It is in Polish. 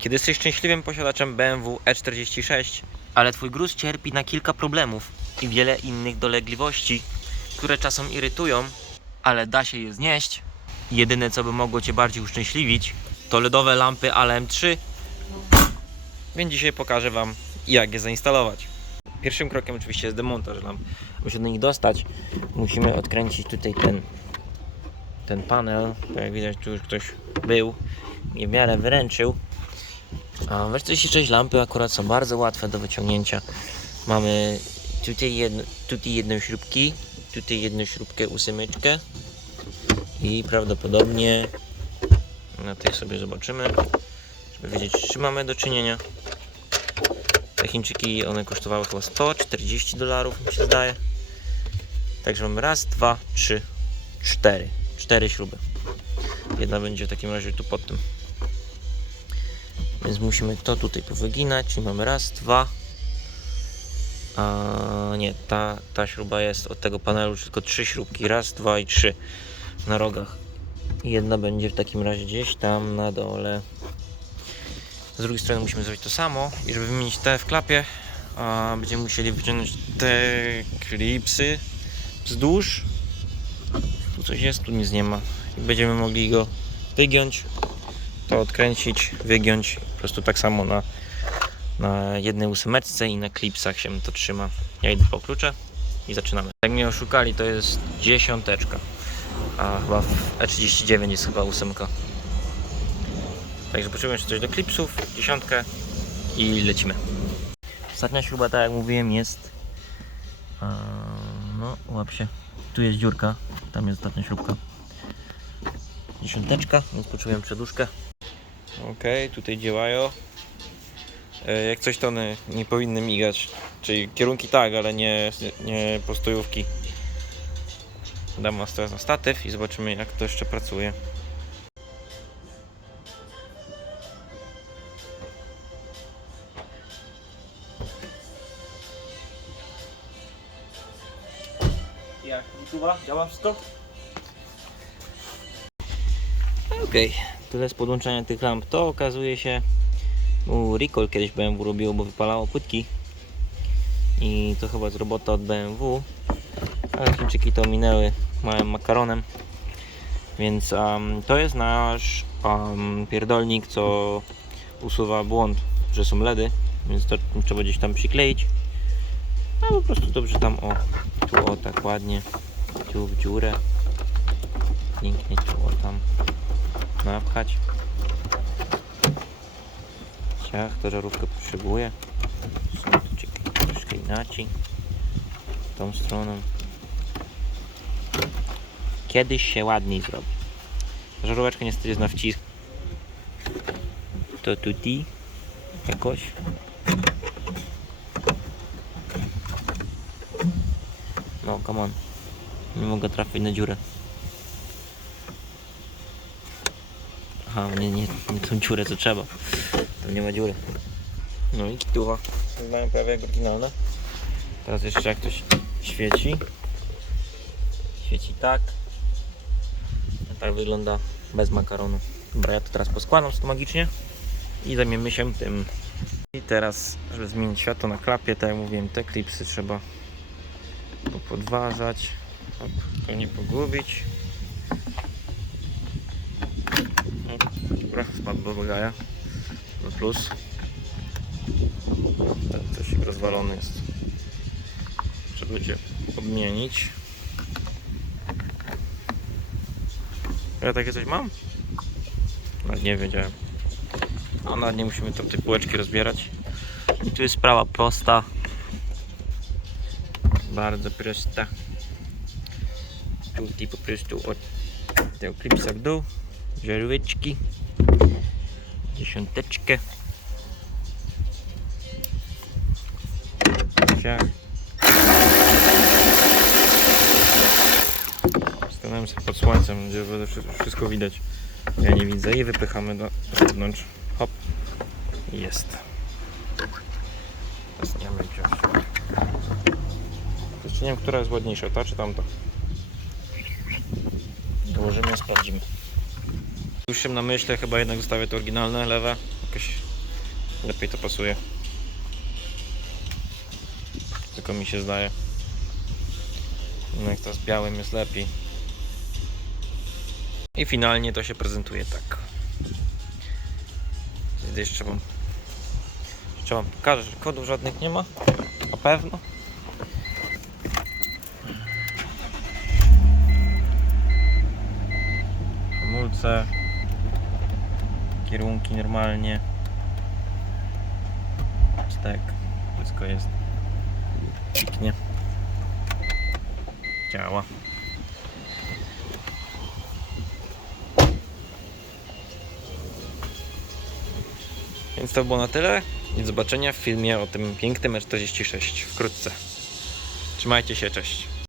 Kiedy jesteś szczęśliwym posiadaczem BMW E46, ale twój gruz cierpi na kilka problemów i wiele innych dolegliwości, które czasem irytują, ale da się je znieść. Jedyne co by mogło cię bardziej uszczęśliwić, to LEDowe lampy ALM 3. Więc dzisiaj pokażę wam jak je zainstalować. Pierwszym krokiem oczywiście jest demontaż lamp. Aby się do nich dostać, musimy odkręcić tutaj ten ten panel, jak widać tu już ktoś był i w miarę wyręczył. A w 46 lampy akurat są bardzo łatwe do wyciągnięcia. Mamy tutaj, jedno, tutaj jedną śrubki, tutaj jedną śrubkę ósemeczkę i prawdopodobnie na tej sobie zobaczymy, żeby wiedzieć z czym mamy do czynienia. Te Chińczyki one kosztowały chyba 140 dolarów mi się zdaje. Także mamy raz, dwa, trzy, cztery. Cztery śruby. Jedna będzie w takim razie tu pod tym. Więc musimy to tutaj powyginać. Czyli mamy raz, dwa. A nie, ta, ta śruba jest od tego panelu tylko trzy śrubki. Raz, dwa i trzy na rogach. I jedna będzie w takim razie gdzieś tam na dole. Z drugiej strony musimy zrobić to samo i żeby wymienić te w klapie, a będziemy musieli wyciągnąć te klipsy wzdłuż. Tu coś jest, tu nic nie ma. I będziemy mogli go wygiąć, to odkręcić, wygiąć. Po prostu tak samo na, na jednej ósemeczce i na klipsach się to trzyma. Ja idę po klucze i zaczynamy. Jak mnie oszukali, to jest dziesiąteczka. A chyba w E39 jest chyba ósemka. Także potrzebujemy jeszcze coś do klipsów, dziesiątkę i lecimy. Ostatnia śruba, tak jak mówiłem, jest. No, łap się. Tu jest dziurka, tam jest ostatnia śrubka. Dziesiąteczka, więc potrzebuję przeduszkę. Ok, tutaj działają. E, Jak coś to one nie powinny migać. Czyli kierunki tak, ale nie, nie postojówki. Dam was teraz na statyw i zobaczymy jak to jeszcze pracuje. Jak? Działa wszystko? Okej, tyle z podłączenia tych lamp. To okazuje się, u Recall kiedyś BMW robiło, bo wypalało płytki. I to chyba z robota od BMW. Ale Chińczyki to minęły małym makaronem. Więc um, to jest nasz um, pierdolnik, co usuwa błąd, że są LEDy. Więc to trzeba gdzieś tam przykleić. A po prostu dobrze tam o, tu o tak ładnie, tu w dziurę. Pięknie tu o tam napchać. Ciach, to żarówkę potrzebuje. Są tu troszkę inaczej. Tą stroną. Kiedyś się ładniej zrobi. Żaróweczka niestety jest na wcisk. To tutaj jakoś. No, come on. Nie mogę trafić na dziurę. Aha, nie, nie, nie tą dziurę co trzeba. Tam nie ma dziury. No i kituwa. Wyglądają prawie jak oryginalne. Teraz jeszcze jak to się świeci. Świeci tak. A tak wygląda bez makaronu. Dobra, ja to teraz poskładam to magicznie i zajmiemy się tym. I teraz, żeby zmienić światło na klapie, tak jak mówiłem, te klipsy trzeba podważać, to nie pogubić. Dobra, spadł do bagaja. No plus. Ten coś rozwalony jest. Trzeba będzie odmienić. Ja takie coś mam? Nawet nie wiedziałem. A nawet nie musimy tam te półeczki rozbierać. I tu jest sprawa prosta. Bardzo prosta. Tutaj po prostu od tego klipsa w dół, dziesiąteczkę. Ciach. Stanąłem sobie pod słońcem, gdzie wszystko widać. Ja nie widzę i wypychamy do zewnątrz. Hop. Jest. Wiem gdzie. Jeszcze nie wiem, która jest ładniejsza, ta czy tamta. Dołożymy, sprawdzimy. Już się na myślę, chyba jednak zostawię to oryginalne, lewe. Jakoś lepiej to pasuje. Tylko mi się zdaje. No jak to z białym jest lepiej. I finalnie to się prezentuje tak. Jeszcze wam, jeszcze wam pokażę, że kodów żadnych nie ma. Na pewno. Hamulce. Kierunki normalnie. Stek. Wszystko jest. Pięknie. Działa. Więc to było na tyle i do zobaczenia w filmie o tym pięknym E46 wkrótce. Trzymajcie się, cześć.